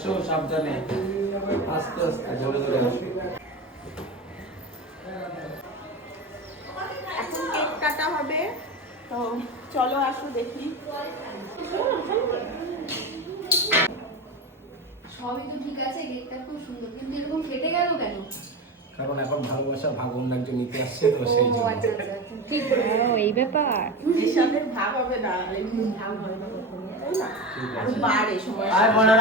আসো সাবধানে, আস্তে আস্তে ধরে ধরে আসো। এখন কেক কাটা হবে, তো চলো আসো দেখি। সবই তো ঠিক আছে, কেকটা খুব সুন্দর, কিন্তু এরকম ফেটে গেল কেন? কারণ এখন ভালোবাসার ভাগ অন্য একজন নিতে আসছে, তো সেই ও জন্য। আচ্ছা আচ্ছা আচ্ছা, ঠিক এই ব্যাপার। এসবের ভাগ হবে না, এমনি ভাগ হয় না কখনো, তাই না? ঠিক আর আছে। বাড়ে সময় না।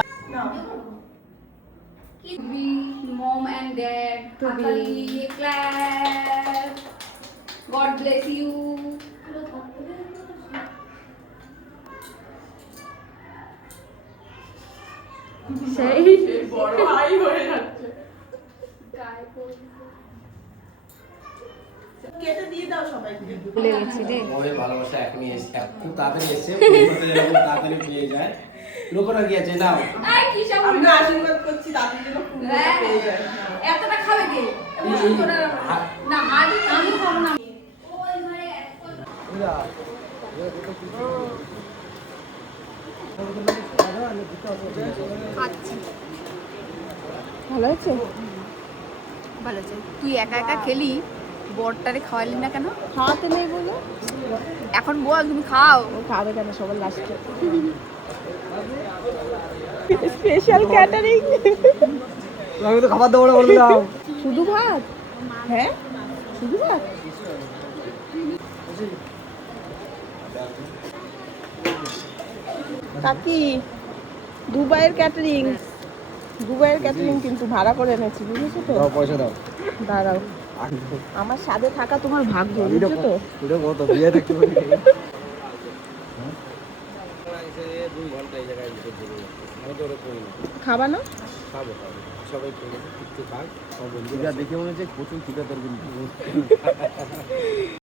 মম এন্ড ড্যাড, হাতালি ক্ল্যাপ, গড ব্লেস ইউ। সেই বড় ভাই হয়ে যাচ্ছে। কেটে দিয়ে দাও সবাইকে। ভুলে গেছি রে। ওই ভালোবাসা এখনই এসে, খুব তাড়াতাড়ি এসে, এরকম তাড়াতাড়ি পেয়ে যায়। লোকরা গিয়েছে নাও। আই কি সব আমরা আশীর্বাদ করছি তাদের জন্য পুরোটা পেয়ে যায়। এতটা খাবে কে? না আদি আমি খাবো না। ওই ঘরে খাচ্ছি। ভালো হয়েছে? ভালো আছে। তুই একা একা খেলি, বরটারে খাওয়ালি না কেন? খাওয়াতে নেই বলে? এখন বল তুমি খাও। ও খাবে কেন সবার লাস্টে? Special catering. আমি তো খাবার দাবার বললাম। শুধু ভাত? হ্যাঁ শুধু ভাত? কাকি, দুবাইয়ের ক্যাটারিং, দুবাইয়ের ক্যাটারিং কিন্তু ভাড়া করে এনেছি, বুঝেছো তো? দাও পয়সা দাও। দাঁড়াও, আমার সাথে থাকা তোমার ভাগ্য, বুঝছো তো? এটা কত বিয়ে থাকতে পারি। 2 ঘন্টা এই জায়গায় বসে থেকে আমি তো ওরা করি না। খাবা না? খাবো খাবো, সবাই করে একটু খাক, সব বন্ধু দেখে মনে হচ্ছে প্রচুর খিদে তোর কিন্তু।